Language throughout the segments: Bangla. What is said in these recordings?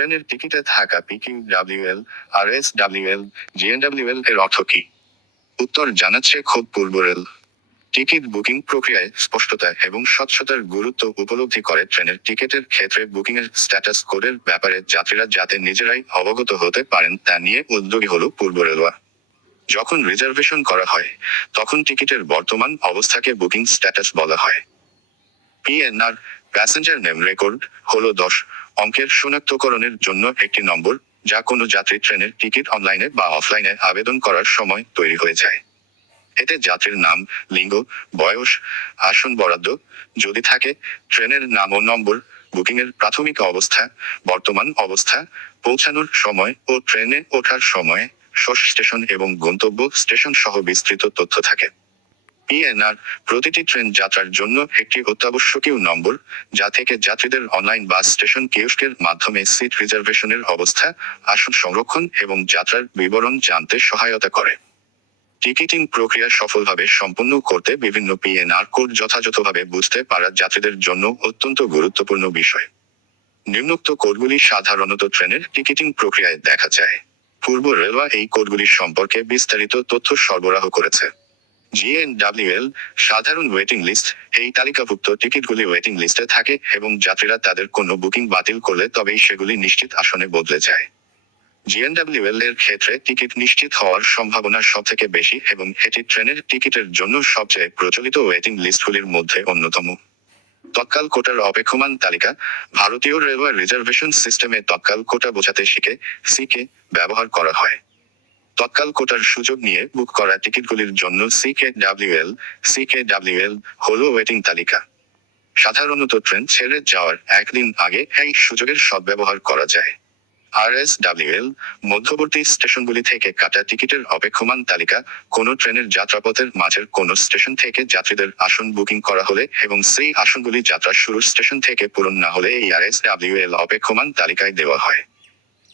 ট্রেনের টিকিটে থাকা PQ WL R S WL GNWL এর অর্থ কি? উত্তর জানাচ্ছে খোদ পূর্ব রেল। টিকিট বুকিং প্রক্রিয়ায় স্পষ্টতা এবং স্বচ্ছতার গুরুত্ব উপলব্ধি করে ট্রেনের টিকিটের ক্ষেত্রে বুকিংয়ের স্ট্যাটাস কোডের ব্যাপারে যাত্রীরা যাতে নিজেরাই অবগত হতে পারেন তা নিয়ে উদ্যোগী হল পূর্ব রেলওয়া। যখন রিজার্ভেশন করা হয়, তখন টিকিটের বর্তমান অবস্থাকে বুকিং স্ট্যাটাস বলা হয়। পিএনআর প্যাসেঞ্জার নেম রেকর্ড হলো দশ অঙ্কের শনাক্তকরণের জন্য একটি নম্বর, যা কোনো যাত্রী ট্রেনের টিকিট অনলাইনে বা অফলাইনে আবেদন করার সময় তৈরি হয়ে যায়। এতে যাত্রীর নাম, লিঙ্গ, বয়স, আসন বরাদ্দ, যদি থাকে, ট্রেনের নাম ও নম্বর, বুকিংয়ের প্রাথমিক অবস্থা, বর্তমান অবস্থা, পৌঁছানোর সময় ও ট্রেনে ওঠার সময় শেষ স্টেশন এবং গন্তব্য স্টেশন সহ বিস্তৃত তথ্য থাকে। পিএনআর প্রতিটি ট্রেন যাত্রার জন্য একটি অত্যাবশ্যকীয় নম্বর, যা থেকে যাত্রীদের অনলাইন বাস স্টেশন কিউস্কের মাধ্যমে সিট রিজার্ভেশনের অবস্থা, আসন সংরক্ষণ এবং যাত্রার বিবরণ জানতে সহায়তা করে। টিকিটিং প্রক্রিয়া সফলভাবে সম্পন্ন করতে বিভিন্ন পিএনআর কোড যথাযথভাবে বুঝতে পারা যাত্রীদের জন্য অত্যন্ত গুরুত্বপূর্ণ বিষয়। নিম্নোক্ত কোডগুলি সাধারণত ট্রেনের টিকিটিং প্রক্রিয়ায় দেখা যায়। পূর্ব রেলওয়ে এই কোডগুলি সম্পর্কে বিস্তারিত তথ্য সরবরাহ করেছে। জিএনডাব্লিউএল সাধারণ ওয়েটিং লিস্ট এই তালিকাভুক্ত টিকিটগুলি ওয়েটিং লিস্টে থাকে এবং যাত্রীরা তাদের কোনো বুকিং বাতিল করলে তবেই সেগুলি নিশ্চিত আসনে বদলে যায়। জিএনডাব্লিউএল এর ক্ষেত্রে টিকিট নিশ্চিত হওয়ার সম্ভাবনা সবথেকে বেশি এবং এটি ট্রেনের টিকিটের জন্য সবচেয়ে প্রচলিত ওয়েটিং লিস্টগুলির মধ্যে অন্যতম। তৎকাল কোটার অপেক্ষমান তালিকা ভারতীয় রেলওয়ে রিজার্ভেশন সিস্টেমে তৎকাল কোটা বোঝাতে শিখে সিকে ব্যবহার করা হয়। তৎকাল কোটার সুযোগ নিয়ে বুক করা টিকিটগুলির জন্য সিকে ডাব্লিউএল সিকে ডাব্লিউএল হল ওয়েটিং তালিকা। সাধারণত ট্রেন ছেড়ে যাওয়ার একদিন আগে এই সুযোগের সদ্ব্যবহার করা যায়। আর এস ডাব্লিউএল মধ্যবর্তী স্টেশনগুলি থেকে কাটা টিকিটের অপেক্ষমান তালিকা, কোনো ট্রেনের যাত্রাপথের মাঝের কোনো স্টেশন থেকে যাত্রীদের আসন বুকিং করা হলে এবং সেই আসনগুলি যাত্রা শুরুর স্টেশন থেকে পূরণ না হলে এই আর এস ডাব্লিউএল অপেক্ষমান তালিকায় দেওয়া হয়।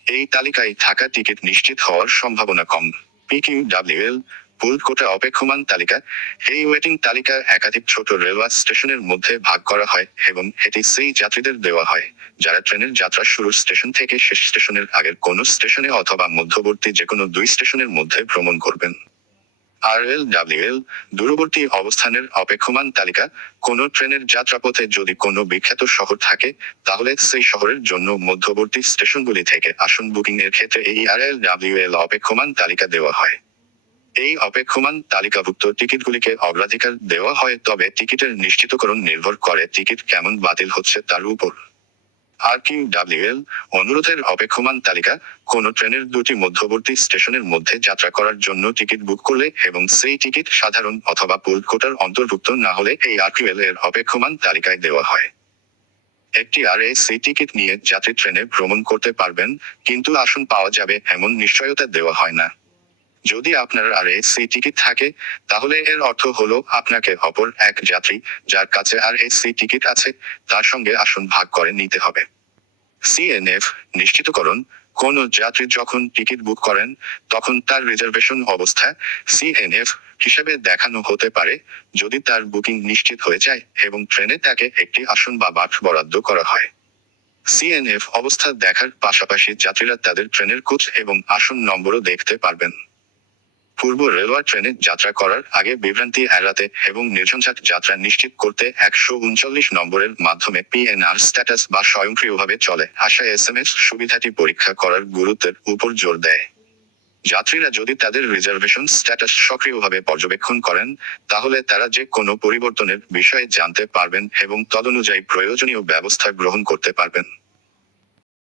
এই তালিকায় থাকা টিকিট নিশ্চিত হওয়ার সম্ভাবনা কম। পিকিউডাব্লিউএল পুল কোটা অপেক্ষমান তালিকা। এই ওয়েটিং তালিকা একাধিক ছোট রেলওয়ে স্টেশনের মধ্যে ভাগ করা হয় এবং এটি সেই যাত্রীদের দেওয়া হয়, যারা ট্রেনের যাত্রা শুরু স্টেশন থেকে শেষ স্টেশনের আগের কোনো স্টেশনে অথবা মধ্যবর্তী যে কোনো দুই স্টেশনের মধ্যে ভ্রমণ করবেন। আর এল ডাব্লিউএল দূরবর্তী অবস্থানের অপেক্ষমান তালিকা, কোনো ট্রেনের যাত্রাপথে যদি কোনো বিখ্যাত শহর থাকে, তাহলে সেই শহরের জন্য মধ্যবর্তী স্টেশনগুলি থেকে আসন বুকিং এর ক্ষেত্রে এই আর এল ডাব্লিউএল অপেক্ষমান তালিকা দেওয়া হয়। এই অপেক্ষমান তালিকাভুক্ত টিকিটগুলিকে অগ্রাধিকার দেওয়া হয়, তবে টিকিটের নিশ্চিতকরণ নির্ভর করে টিকিট কেমন বাতিল হচ্ছে তার উপর। আর কিউ ডাব্লিউএল অনুরোধের অপেক্ষমান তালিকা, কোন ট্রেনের দুটি মধ্যবর্তী স্টেশনের মধ্যে যাত্রা করার জন্য টিকিট বুক করলে এবং সেই টিকিট সাধারণ অথবা পুল কোটার অন্তর্ভুক্ত না হলে এই আরকিউএল এর অপেক্ষমান তালিকায় দেওয়া হয়। একটি আর সেই টিকিট নিয়ে যাত্রী ট্রেনে ভ্রমণ করতে পারবেন, কিন্তু আসন পাওয়া যাবে এমন নিশ্চয়তা দেওয়া হয় না। যদি আপনার আর সেই টিকিট থাকে, তাহলে এর অর্থ হলো আপনাকে অপর এক যাত্রী যার কাছে আর সেই টিকিট আছে, তার সঙ্গে আসন ভাগ করে নিতে হবে। সিএনএফ নিশ্চিতকরণ কোন যাত্রী যখন টিকিট বুক করেন, তখন তার রিজার্ভেশন অবস্থা সিএনএফ হিসেবে দেখানো হতে পারে। যদি তার বুকিং নিশ্চিত হয়ে যায় এবং ট্রেনে তাকে একটি আসন বা বাক্স বরাদ্দ করা হয়। সিএনএফ অবস্থা দেখার পাশাপাশি যাত্রীরা তাদের ট্রেনের কোচ এবং আসন নম্বরও দেখতে পারবেন। পূর্ব রেলওয়ে ট্রেনে যাত্রা করার আগে বিভ্রান্তি এড়াতে এবং নির্ঝঞ্ঝাট যাত্রা নিশ্চিত করতে একশো উনচল্লিশ নম্বরের মাধ্যমে পিএনআর স্ট্যাটাস বা স্বয়ংক্রিয়ভাবে চলে। আসা এস এম এস সুবিধাটি পরীক্ষা করার গুরুত্বের উপর জোর দেয়। যাত্রীরা যদি তাদের রিজার্ভেশন স্ট্যাটাস সক্রিয়ভাবে পর্যবেক্ষণ করেন, তাহলে তারা যে কোনো পরিবর্তনের বিষয়ে জানতে পারবেন এবং তদনুযায়ী প্রয়োজনীয় ব্যবস্থা গ্রহণ করতে পারবেন।